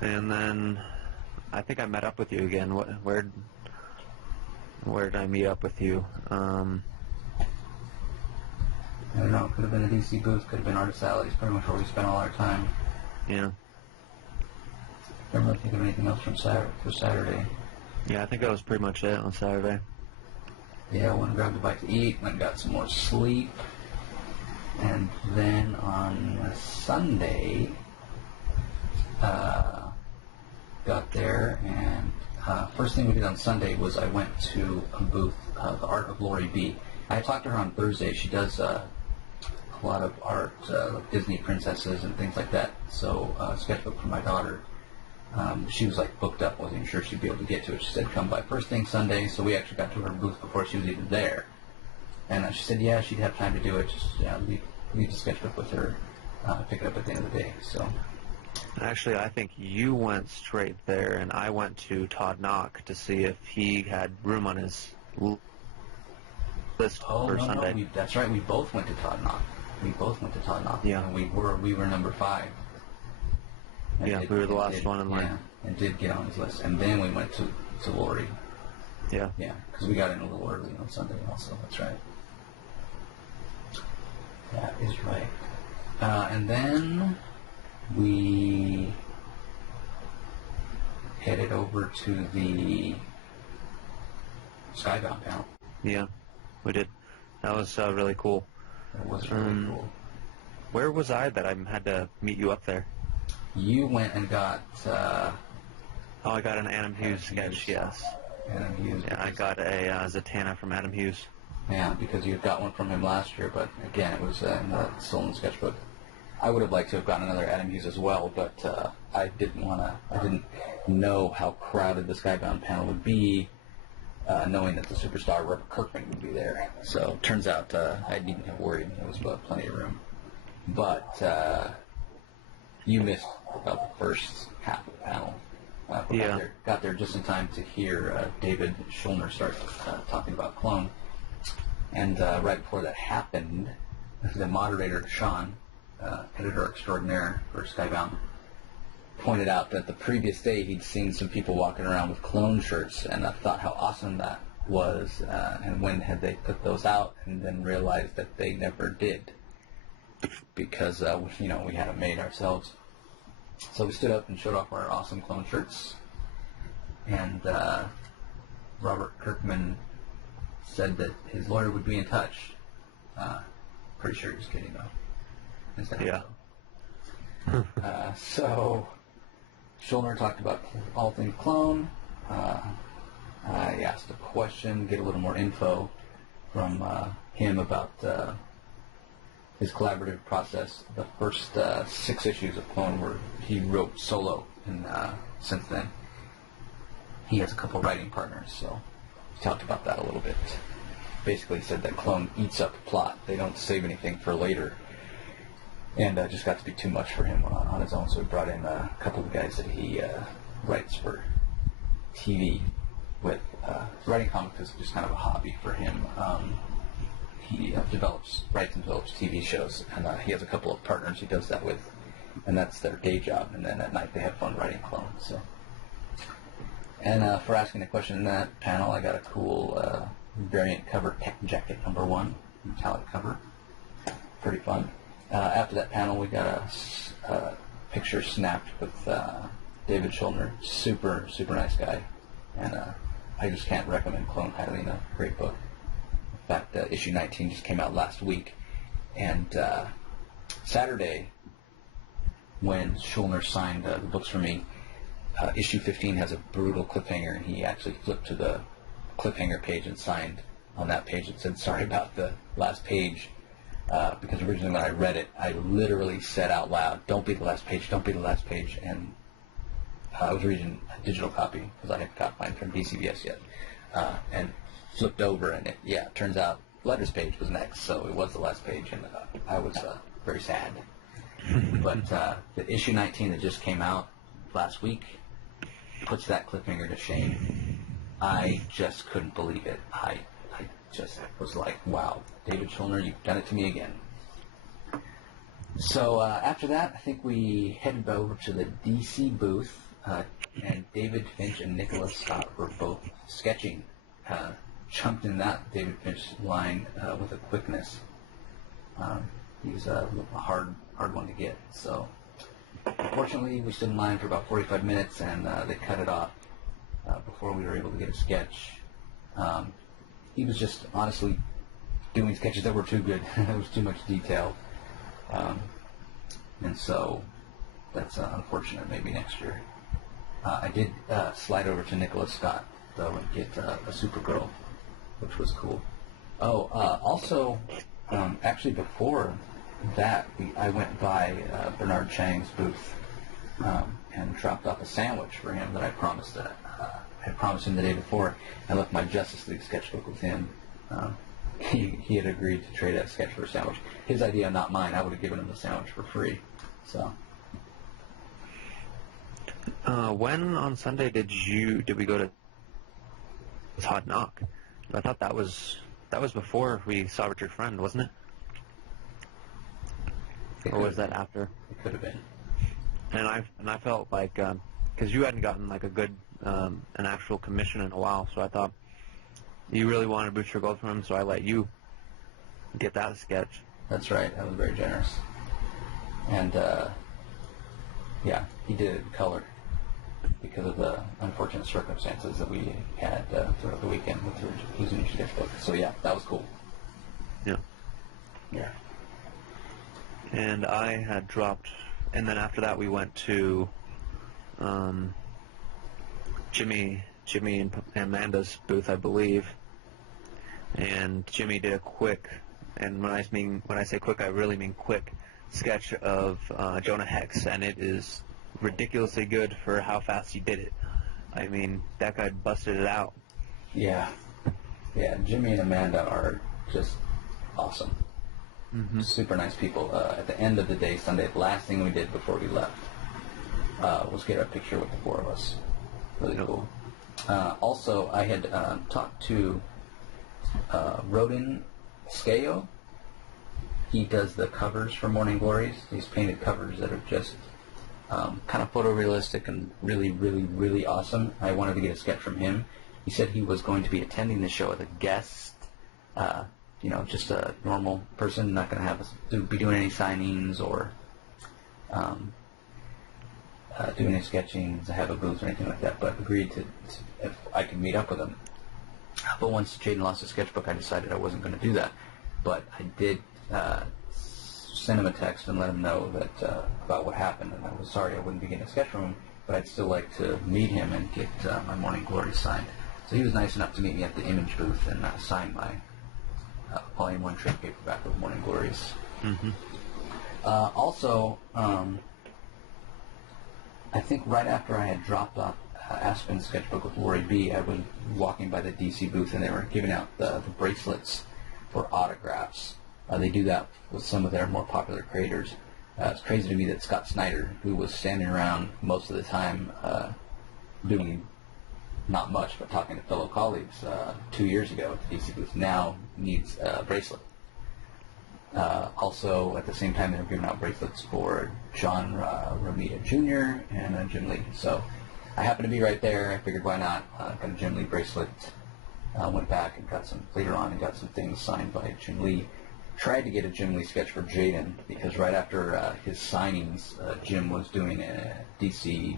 And then I think I met up with you again. Where did I meet up with you? I don't know. Could have been a DC booth. Could have been Artist Alley. It's pretty much where we spent all our time. Yeah. Don't really think of anything else from Saturday. Yeah, I think that was pretty much it on Saturday. Yeah, went and grabbed a bite to eat, went and got some more sleep. And then on Sunday, got there, and first thing we did on Sunday was I went to a booth, The Art of Lori B. I talked to her on Thursday. She does a lot of art, like Disney princesses and things like that. So sketchbook for my daughter. She was like booked up, wasn't even sure she'd be able to get to it. She said come by first thing Sunday, so we actually got to her booth before she was even there. And she said, yeah, she'd have time to do it, just leave the sketchbook with her, pick it up at the end of the day. So Actually, I think you went straight there, and I went to Todd Knock to see if he had room on his list for Sunday. No, that's right, we both went to Todd Knock. Yeah. And we were number 5. Yeah, we were the last one in line. Yeah, and did get on his list. And then we went to Lori. Yeah. Yeah, because we got in a little early on Sunday also. That's right. That is right. And then we headed over to the Skybound panel. Yeah, we did. That was really cool. It was really cool. Where was I that I had to meet you up there? You went and got... I got an Adam Hughes sketch, yes. Adam Hughes. Yeah, I got a Zatanna from Adam Hughes. Yeah, because you had got one from him last year, but again, it was in the stolen sketchbook. I would have liked to have gotten another Adam Hughes as well, but I didn't know how crowded the Skybound panel would be, knowing that the superstar Robert Kirkman would be there. So turns out I needn't have worried. There was plenty of room. But you missed about the first half of the panel. Yeah. Got there just in time to hear David Schulner start talking about Clone. And right before that happened, the moderator, Sean, editor extraordinaire for Skybound, pointed out that the previous day he'd seen some people walking around with Clone shirts, and I thought how awesome that was, and when had they put those out, and then realized that they never did, because we had them made ourselves. So we stood up and showed off our awesome Clone shirts, and Robert Kirkman said that his lawyer would be in touch. Pretty sure he was kidding though. Yeah. So Schulner talked about all things Clone. I asked a question, get a little more info from him about his collaborative process. The first 6 issues of Clone were he wrote solo, and since then he has a couple writing partners, so we talked about that a little bit. Basically said that Clone eats up the plot. They don't save anything for later. And just got to be too much for him on his own, so we brought in a couple of guys that he writes for TV with. Writing comics is just kind of a hobby for him. He writes and develops TV shows, and he has a couple of partners he does that with, and that's their day job, and then at night they have fun writing Clone. So. And for asking a question in that panel, I got a cool variant cover tech jacket #1, metallic cover. Pretty fun. After that panel, we got a picture snapped with David Schulner. Super, super nice guy. And I just can't recommend Clone highly enough. Great book. In fact, issue 19 just came out last week. And Saturday, when Schulner signed the books for me, issue 15 has a brutal cliffhanger, and he actually flipped to the cliffhanger page and signed on that page. It said, sorry about the last page. Because originally when I read it, I literally said out loud, don't be the last page, don't be the last page. And I was reading a digital copy because I hadn't got mine from DCBS yet. And flipped over, and it turns out letters page was next, so it was the last page, and I was very sad. But the issue 19 that just came out last week puts that cliffhanger to shame. I just couldn't believe it. I just was like, wow, David Schulner, you've done it to me again. So after that, I think we headed over to the DC booth, and David Finch and Nicholas Scott were both sketching. Jumped in that David Finch line with a quickness. He was a hard one to get. So fortunately, we stood in line for about 45 minutes, and they cut it off before we were able to get a sketch. He was just honestly doing sketches that were too good. There was too much detail. And so that's unfortunate. Maybe next year. I did slide over to Nicholas Scott, though, and get a Supergirl, which was cool. Oh, also, actually before that, I went by Bernard Chang's booth and dropped off a sandwich for him that I promised him the day before. I left my Justice League sketchbook with him. He had agreed to trade a sketch for a sandwich. His idea, not mine. I would have given him the sandwich for free. So. When on Sunday did we go to Todd Knock? I thought that was before we saw Richard Friend, wasn't it? Or was that after? It could have been. And I felt like because you hadn't gotten like a good an actual commission in a while, so I thought you really wanted Booster Gold from him, so I let you get that sketch. That's right. I was very generous. And yeah, he did it in color because of the unfortunate circumstances that we had throughout the weekend with losing your sketchbook. So yeah, that was cool. Yeah. Yeah. And I had dropped, and then after that we went to Jimmy and Amanda's booth, I believe. And Jimmy did a quick, and when I say quick, I really mean quick, sketch of Jonah Hex, and it is ridiculously good for how fast he did it. I mean, that guy busted it out. Yeah. Yeah, Jimmy and Amanda are just awesome. Mm-hmm. Super nice people. At the end of the day, Sunday, the last thing we did before we left was get our picture with the four of us. Really cool. Also, I had talked to Rodin Skeo. He does the covers for Morning Glories. These painted covers that are just kind of photorealistic and really, really, really awesome. I wanted to get a sketch from him. He said he was going to be attending the show as a guest, just a normal person, not going to be doing any signings or doing any sketching, to have a booth or anything like that, but agreed to if I could meet up with him. But once Jaden lost his sketchbook, I decided I wasn't going to do that. But I did send him a text and let him know that about what happened, and I was sorry I wouldn't be getting a sketch from him, but I'd still like to meet him and get my Morning Glory signed. So he was nice enough to meet me at the Image booth and sign my Volume 1 trade paperback of Morning Glories. Mm-hmm. Also, I think right after I had dropped off Aspen's sketchbook with Lori B, I was walking by the DC booth, and they were giving out the bracelets for autographs. They do that with some of their more popular creators. It's crazy to me that Scott Snyder, who was standing around most of the time doing not much but talking to fellow colleagues 2 years ago at the DC booth, now needs a bracelet. Also, at the same time, they were giving out bracelets for John Romita Jr. and Jim Lee. So I happened to be right there. I figured, why not? Got a Jim Lee bracelet. Went back and got some later on and got some things signed by Jim Lee. Tried to get a Jim Lee sketch for Jaden because right after his signings, Jim was doing a DC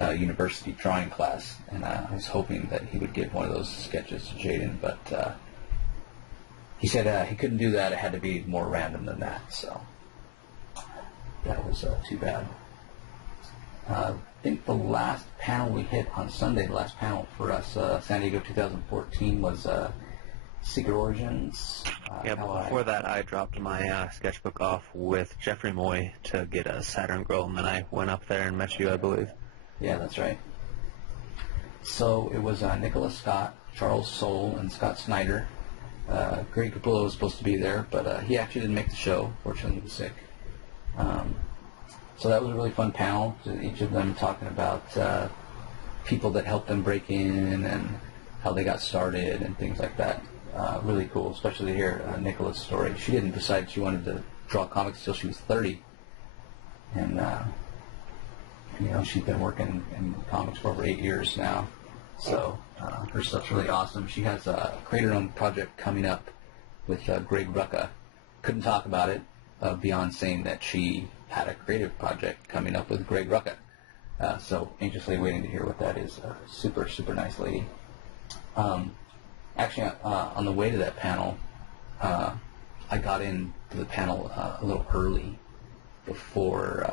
University drawing class, and I was hoping that he would give one of those sketches to Jaden, but he said he couldn't do that. It had to be more random than that, so that was too bad. I think the last panel we hit on Sunday, the last panel for us, San Diego 2014, was Secret Origins. But before that, I dropped my sketchbook off with Jeffrey Moy to get a Saturn Girl, and then I went up there and met you, I believe. Yeah, that's right. So it was Nicholas Scott, Charles Soule, and Scott Snyder. Greg Capullo was supposed to be there, but he actually didn't make the show. Fortunately, he was sick. So that was a really fun panel, each of them talking about people that helped them break in and how they got started and things like that. Really cool, especially to hear Nicola's story. She didn't decide she wanted to draw comics until she was 30. and she's been working in comics for over 8 years now. So her stuff's really awesome. She has a creator-owned project coming up with Greg Rucka. Couldn't talk about it beyond saying that she had a creative project coming up with Greg Rucka. So anxiously waiting to hear what that is. Super, super nice lady. Actually, on the way to that panel, I got into the panel a little early before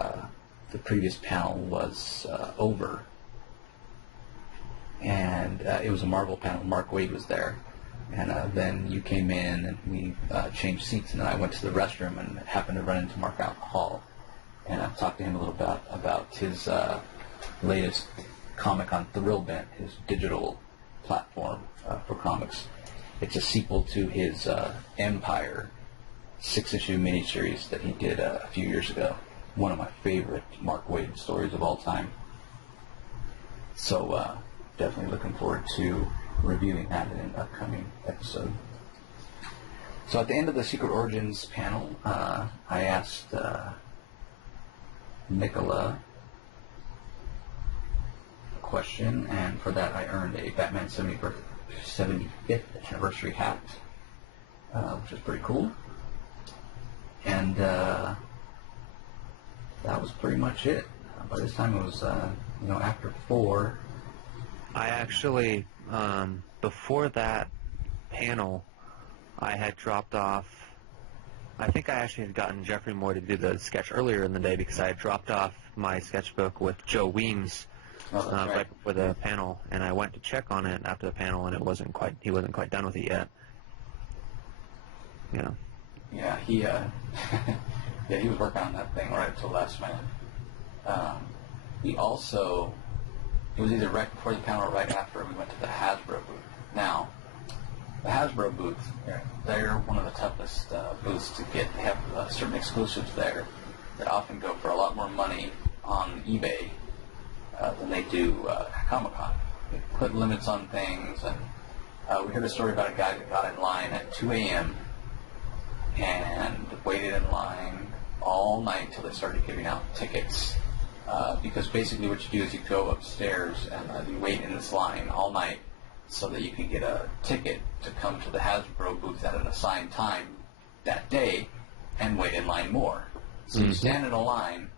the previous panel was over. And it was a Marvel panel. Mark Waid was there. And then you came in and we changed seats. And then I went to the restroom and happened to run into Mark out in the hall. And I talked to him a little bit about his latest comic on Thrillbent, his digital platform for comics. It's a sequel to his Empire 6-issue miniseries that he did a few years ago. One of my favorite Mark Waid stories of all time. So definitely looking forward to reviewing that in an upcoming episode. So at the end of the Secret Origins panel, I asked Nicola a question, and for that I earned a Batman 75th anniversary hat, which is pretty cool. And that was pretty much it. By this time it was, after 4. I actually, before that panel, I had dropped off. I think I actually had gotten Jeffrey Moore to do the sketch earlier in the day because I had dropped off my sketchbook with Joe Weems right before the panel, and I went to check on it after the panel, and he wasn't quite done with it yet. Yeah. Yeah, he he was working on that thing right until last minute. He also, it was either right before the panel or right after, we went to the Hasbro booth. Now, the Hasbro booth, they're one of the toughest booths to get. They have certain exclusives there that often go for a lot more money on eBay than they do at Comic-Con. They put limits on things, and we heard a story about a guy that got in line at 2 a.m. and waited in line all night till they started giving out tickets. Because basically what you do is you go upstairs and you wait in this line all night so that you can get a ticket to come to the Hasbro booth at an assigned time that day and wait in line more. So you stand in a line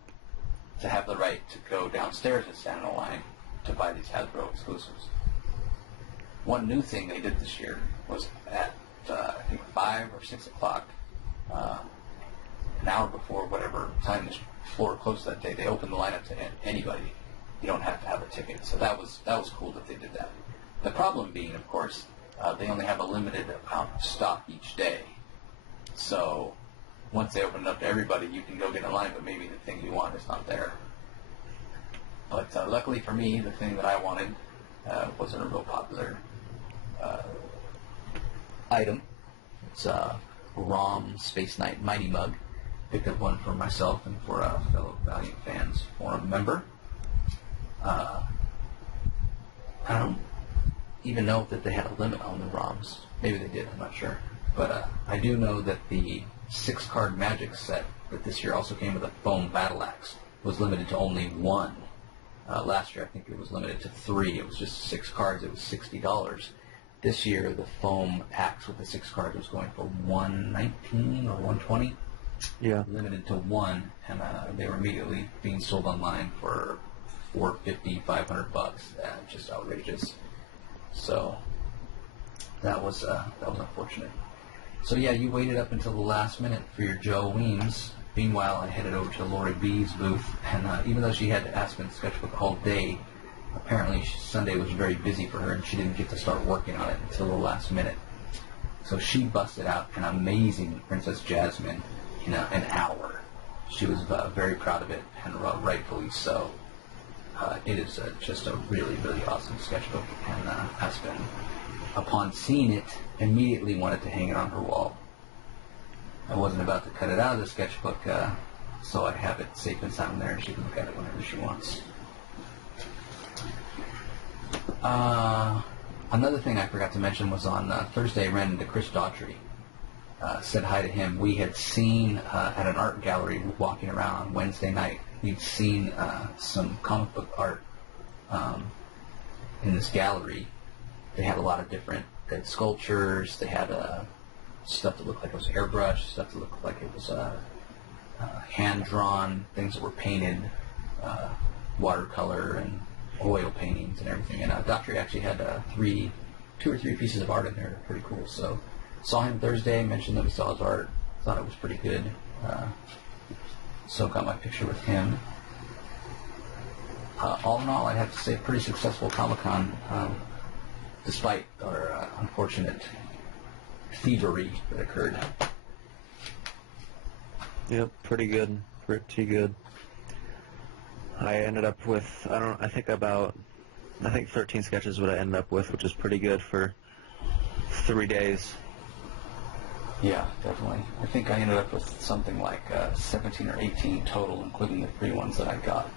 to have the right to go downstairs and stand in a line to buy these Hasbro exclusives. One new thing they did this year was at, I think, 5 or 6 o'clock, an hour before whatever time this floor closed that day, they opened the line up to anybody. You don't have to have a ticket. So that was cool that they did that. The problem being, of course, they only have a limited amount of stock each day. So once they open it up to everybody, you can go get in line, but maybe the thing you want is not there. But luckily for me, the thing that I wanted wasn't a real popular item. It's a ROM Space Knight Mighty Mug. Picked up one for myself and for a fellow Valiant Fans Forum member. I don't even know that they had a limit on the ROMs. Maybe they did, I'm not sure. But I do know that the 6-card Magic set that this year also came with a foam battle axe was limited to only 1. Last year I think it was limited to 3. It was just 6 cards. It was $60. This year the foam axe with the 6 cards was going for $119 or $120. Yeah. Limited to 1, and they were immediately being sold online for $450, $500. Just outrageous. So that was unfortunate. So yeah, you waited up until the last minute for your Joe Weems. Meanwhile, I headed over to Lori B's booth, and even though she had Aspen's sketchbook all day, apparently Sunday was very busy for her, and she didn't get to start working on it until the last minute. So she busted out an amazing Princess Jasmine in an hour. She was very proud of it, and rightfully so. It is just a really, really awesome sketchbook, and Aspen, upon seeing it, immediately wanted to hang it on her wall. I wasn't about to cut it out of the sketchbook, so I have it safe and sound there, and she can look at it whenever she wants. Another thing I forgot to mention was on Thursday I ran into Chris Daughtry. said hi to him. We had seen at an art gallery walking around on Wednesday night, we'd seen some comic book art in this gallery. They had a lot of different sculptures. They had stuff that looked like it was airbrushed, stuff that looked like it was hand-drawn, things that were painted, watercolor and oil paintings and everything. And Doctor actually had 2 or 3 pieces of art in there that are pretty cool. So saw him Thursday, mentioned that we saw his art, thought it was pretty good. So got my picture with him. All in all, I'd have to say pretty successful Comic-Con, despite our unfortunate thievery that occurred. Yep, pretty good. Pretty good. I ended up with, I think 13 sketches is what I ended up with, which is pretty good for 3 days. Yeah, definitely. I think I ended up with something like 17 or 18 total, including the free ones that I got.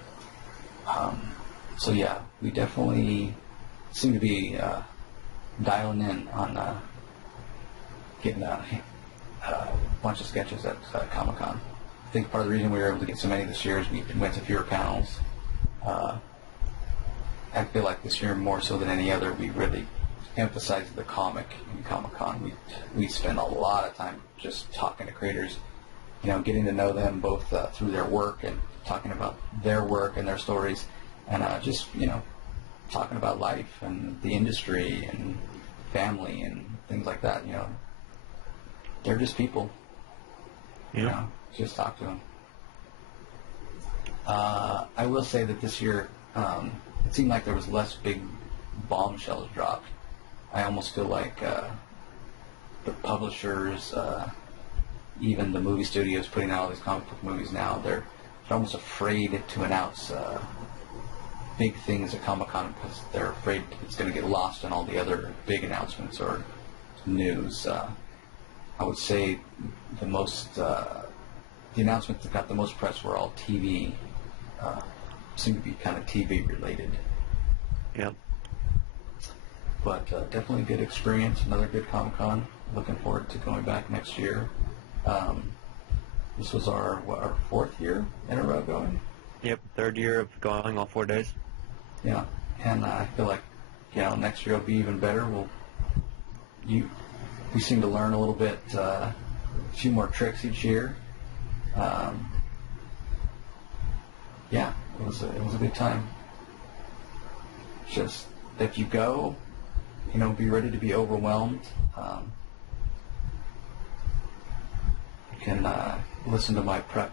So yeah, we definitely seem to be dialing in on getting a bunch of sketches at Comic-Con. I think part of the reason we were able to get so many this year is we went to fewer panels. I feel like this year, more so than any other, we really emphasized the comic in Comic-Con. We spend a lot of time just talking to creators, getting to know them both through their work and talking about their work and their stories, and just, talking about life and the industry and family and things like that. They're just people. Yeah. Just talk to them. I will say that this year, it seemed like there was less big bombshells dropped. I almost feel like the publishers, even the movie studios putting out all these comic book movies now, they're almost afraid to announce big things at Comic-Con because they're afraid it's going to get lost in all the other big announcements or news. I would say the announcements that got the most press were all TV, seem to be kind of TV related. Yep. But definitely a good experience, another good Comic-Con. Looking forward to going back next year. This was our 4th year in a row going? Yep, 3rd year of going all 4 days. Yeah, and I feel like, next year will be even better. We seem to learn a little bit, a few more tricks each year. Yeah, it was a good time. Just if you go, be ready to be overwhelmed. You can listen to my prep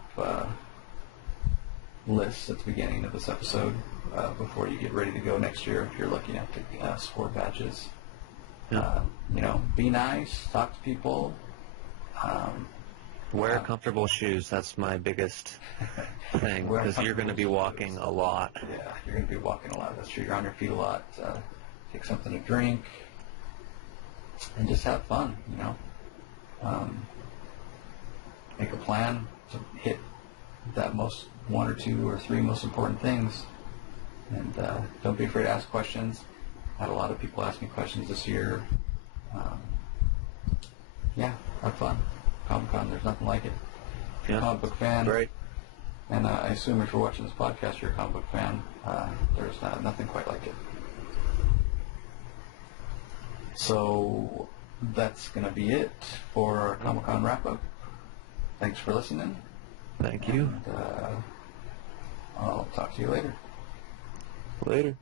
list at the beginning of this episode before you get ready to go next year if you're looking at the sport badges. Yeah. Be nice, talk to people. Wear comfortable shoes. That's my biggest thing, because you're going to be walking a lot. Yeah, you're going to be walking a lot. That's true. You're on your feet a lot. Take something to drink and just have fun, Make a plan to hit that 1 or 2 or 3 most important things. And don't be afraid to ask questions. I had a lot of people ask me questions this year. Yeah, have fun. Comic-Con, there's nothing like it. If you're a comic book fan, Great. and I assume if you're watching this podcast, you're a comic book fan, there's nothing quite like it. So that's going to be it for our Comic-Con wrap-up. Thanks for listening. Thank you. And, I'll talk to you later. Later.